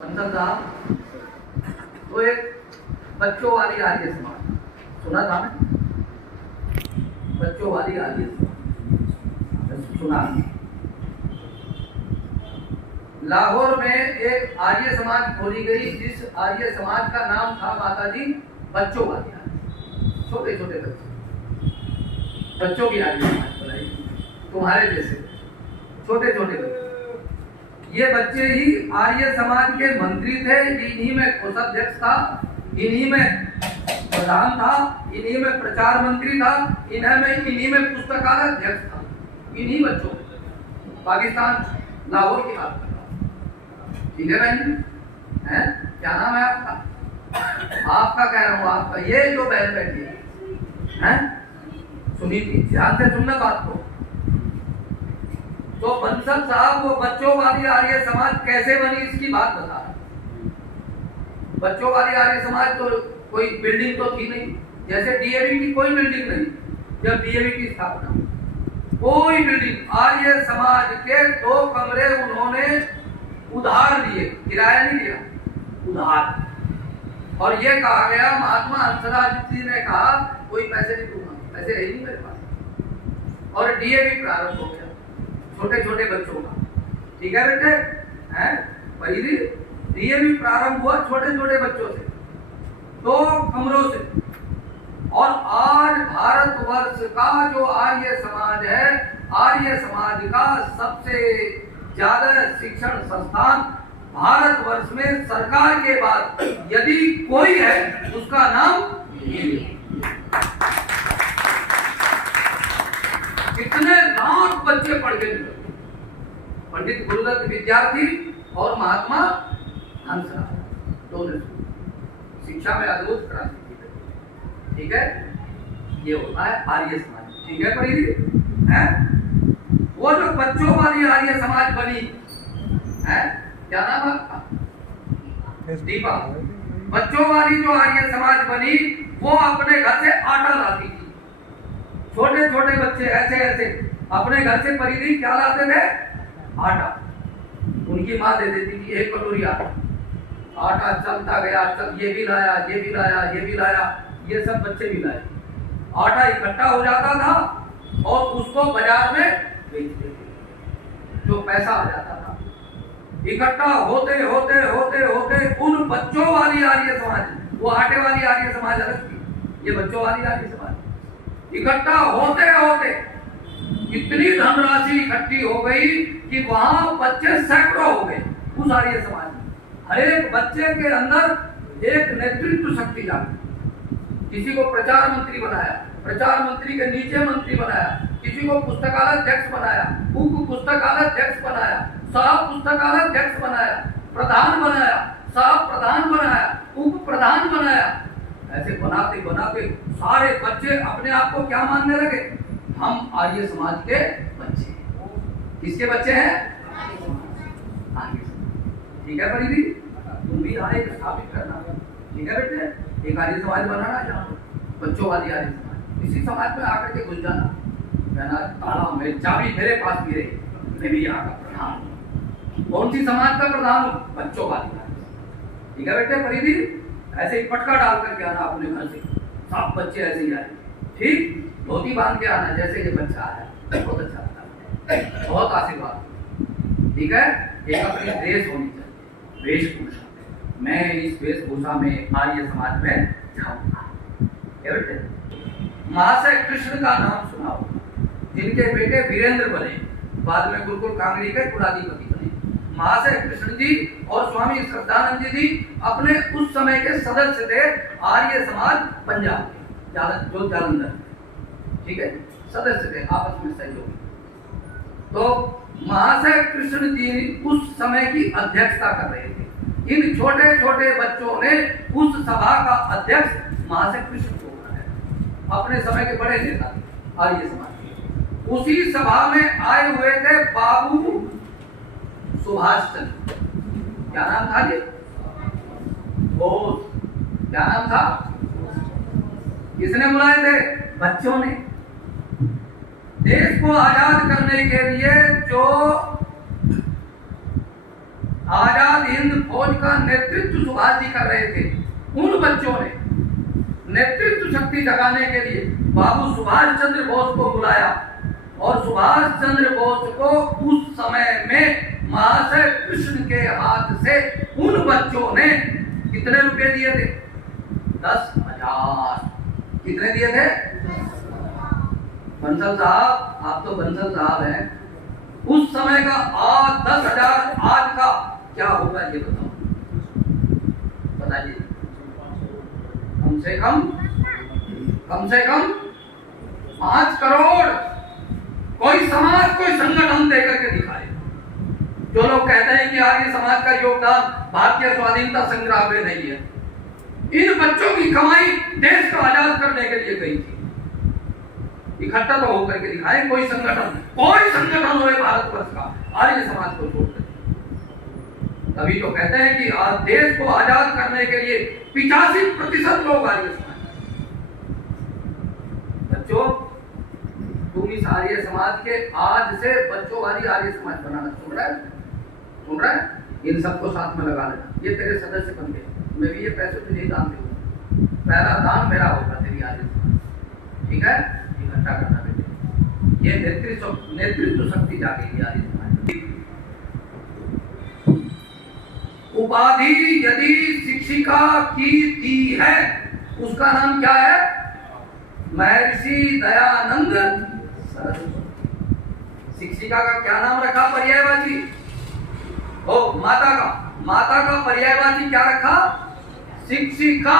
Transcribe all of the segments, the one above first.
मतलब था तो एक बच्चों वाली आर्य समाज सुना था मैं, बच्चों वाली आर्य समाज सुना। लाहौर में एक आर्य समाज खोली गई, जिस आर्य समाज का नाम था माताजी बच्चों वाली आर्य। छोटे छोटे बच्चों की आर्य समाज बनाई, तुम्हारे जैसे छोटे छोटे बच्चे। ये बच्चे ही आर्य समाज के मंत्री थे, इन्हीं में कोषाध्यक्ष था, इन्हीं में प्रधान था, इन्हीं में प्रचार मंत्री था, इन्हीं में पुस्तकालय अध्यक्ष था, इन्हीं बच्चों। पाकिस्तान लाहौर की बात कर रहा हूँ, ठीक है बहन? है क्या नाम है आपका? आपका कह रहा हूँ, आपका ये जो बहन बैठी है, सुनी थी, ध्यान से सुनना बात को। तो बंसल साहब वो बच्चों वाली आर्य समाज कैसे बनी इसकी बात बता रहे। बच्चों वाली आर्य समाज तो कोई बिल्डिंग तो थी नहीं, जैसे डीएवी की कोई बिल्डिंग नहीं। जब डीएवी की स्थापना कोई बिल्डिंग, आर्य समाज के 2 कमरे उन्होंने उधार लिए, किराया नहीं दिया, उधार। और ये कहा गया, महात्मा हंसराज जी ने कहा कोई पैसे नहीं दूंगा, पैसे है नहीं मेरे पास। और डीएवी प्रारंभ हो गया छोटे छोटे बच्चों का, ठीक है बेटे? हैं पहली ये भी प्रारंभ हुआ छोटे छोटे बच्चों से, 2 कमरों से। और आज भारतवर्ष का जो आर्य समाज है, आर्य समाज का सबसे ज्यादा शिक्षण संस्थान भारतवर्ष में सरकार के बाद यदि कोई है, उसका नाम कितने लाख बच्चे पढ़ गए, पंडित गुरुदत्त विद्यार्थी और महात्मा हंसराज दोनों शिक्षा में अद्भुत क्रांति की, ठीक है? ये होता है आर्य समाज, ठीक है परिधि? है वो जो बच्चों वाली आर्य समाज बनी है, क्या नाम आपका? दीपा। बच्चों वाली जो आर्य समाज बनी, वो अपने घर से आटा लाती थी। छोटे छोटे बच्चे ऐसे ऐसे अपने घर से परिधि क्या लाते थे? आटा। उनकी माँ दे देती थी 1 कटोरी आटा। आटा चलता गया, चल ये भी लाया, ये भी लाया, ये भी लाया, ये सब बच्चे भी लाए। आटा इकट्ठा हो जाता था और उसको बाजार में बेच देते थे, जो पैसा आ जाता था। इकट्ठा होते होते होते होते उन बच्चों वाली आर्य समाज, वो आटे वाली आर्य समाज अलग थी, ये बच्चों वाली आर्य समाज, इकट्ठा होते होते इतनी धनराशि इकट्ठी हो गई कि वहां बच्चे सैकड़ों हो गए उस आर्य समाज में। हर एक बच्चे के अंदर एक नेतृत्व शक्ति जागी। किसी को प्रचार मंत्री बनाया, प्रचार मंत्री के नीचे मंत्री बनाया, किसी को पुस्तकालय अध्यक्ष बनाया, उप पुस्तकालय अध्यक्ष बनाया, सह पुस्तकालय अध्यक्ष बनाया, प्रधान बनाया, सह प्रधान बनाया, उप प्रधान बनाया। ऐसे बनाते बनाते सारे बच्चे अपने आप को क्या मानने लगे? हम आर्य समाज के बच्चे। किसके बच्चे हैं? आर्य समाज, ठीक है परिधि? तुम भी आर्य स्थापित करना, ठीक है बेटे? एक आर्य समाज बनाना, जहाँ बच्चों वाली आर्य समाज, इसी समाज में आकर के घुस जाना, कहना ताला में चाबी मेरे पास भी रही, मैं भी यहाँ का प्रधान। कौन सी समाज का प्रधान हूँ? बच्चों वाली, ठीक है बेटे परिधि? ऐसे ही पटका डाल करके आना अपने घर से, सब बच्चे ऐसे ही आए, ठीक? धोती बांध के आना, जैसे ये बच्चा आया, बहुत अच्छा लगता है, बहुत आशीर्वाद, ठीक है? एक अपनी ड्रेस होनी चाहिए, वेशभूषा। मैं इस वेशभूषा में आर्य समाज में जाऊंगा, क्या बेटे? महाशय कृष्ण का नाम सुना होगा, जिनके बेटे वीरेंद्र बने, बाद में गुरुकुल कांगड़ी के कुलाधिपति बने। महाशय कृष्ण जी और स्वामी श्रद्धानंद जी अपने उस समय के सदस्य थे आर्य समाज पंजाब के, जो जालंधर, ठीक है? सदस्य थे, आपस में सहयोग। तो महाशय कृष्ण जी उस समय की अध्यक्षता कर रहे थे। इन छोटे छोटे बच्चों ने उस सभा का अध्यक्ष महाशय कृष्ण को बनाया, अपने समय के बड़े नेता आर्य समाज के। उसी सभा में आए हुए थे बाबू सुभाष चंद्र, क्या नाम था जी? बोस, क्या नाम था? किसने बुलाए थे? बच्चों ने। देश को आजाद करने के लिए जो आजाद हिंद फौज का नेतृत्व सुभाष जी कर रहे थे। उन बच्चों ने नेतृत्व शक्ति जगाने के लिए बाबू सुभाष चंद्र बोस को बुलाया और सुभाष चंद्र बोस को उस समय में महाशय कृष्ण के हाथ से उन बच्चों ने कितने रुपए दिए थे? 10,000। कितने दिए थे? बंसल साहब, आप तो बंसल साहब हैं, उस समय का 10,000 आज का क्या होगा ये बताओ, बताइए। कम से कम 5 करोड़ कोई समाज, कोई संगठन देकर के दिखाए। जो लोग कहते हैं कि आर्य समाज का योगदान भारतीय स्वाधीनता संग्राम में नहीं है, इन बच्चों की कमाई देश को आजाद करने के लिए गई थी। इकट्ठा तो होकर के दिखाए कोई संगठन हो भारतवर्ष का आर्य समाज को छोड़कर। तभी तो कहते हैं कि देश को आजाद करने के लिए 85% लोग आर्य समाज। बच्चों, तुम इस आर्य समाज के आज से बच्चों वाली आर्य समाज बनाना सुन रहा है? इन सबको साथ में लगा लेना। ये तेरे सदस्य बन गए, मैं भी ये पैसे तुझे दान दूंगा, पहला दान मेरा होगा तेरी आर्य समाज, ठीक है? इकट्ठा करना बेटे, ये नेतृत्व शक्ति जागेगी आर्य समाज। उपाधि यदि शिक्षिका की दी है, उसका नाम क्या है? महर्षि दयानंद सरस्वती। शिक्षिका का क्या नाम रखा? पर्यायवाची। माता का पर्यायवाची क्या रखा? शिक्षिका।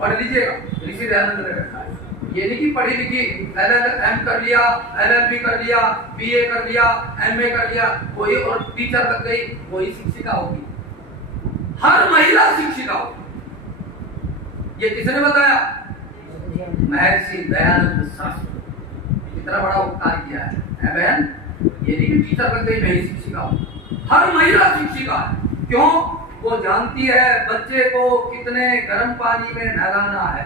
पढ़ लीजिएगा, ऋषि दयानंद ने रखा है। ये नहीं कि पढ़ी लिखी LLM कर लिया, LLB कर लिया, BA कर लिया, MA कर लिया, कोई और टीचर लग गई, कोई शिक्षिका होगी। हर महिला शिक्षिका होगी। ये किसने बताया? महर्षि दयानंद सरस्वती। कितना बड़ा उपकार किया है बहन। ये नहीं कि टीचर लग गई, मैं ही शिक्षिका हूँ। हर महिला शिक्षिका है। क्यों? वो जानती है बच्चे को कितने गर्म पानी में नहलाना है,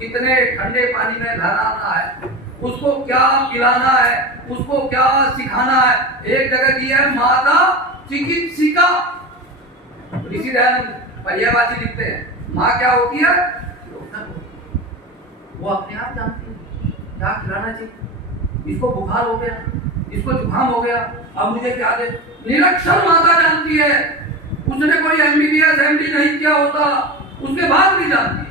कितने ठंडे पानी में नहलाना है, उसको क्या पिलाना है, उसको क्या सिखाना है। एक जगह की है माता चिकित्सिका। ऋषि दयानंद पर्यायवाची लिखते हैं, माँ क्या होती है? वो अपने आप जानती है क्या खिलाना चाहिए। इसको बुखार हो गया, इसको जुकाम हो गया, अब मुझे क्या दे। निरक्षर माता जानती है, उसने कोई MBBS MD नहीं किया होता, उसके बाद भी जानती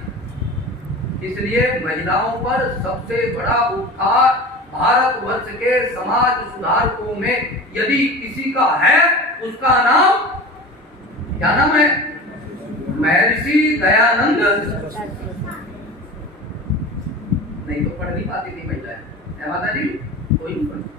है। इसलिए महिलाओं पर सबसे बड़ा उपकार भारतवर्ष के समाज सुधारकों में यदि किसी का है, उसका नाम क्या नाम है? महर्षि दयानंद। नहीं तो पढ़ नहीं पाती थी महिलाएं, माता जी कोई नहीं पढ़ती।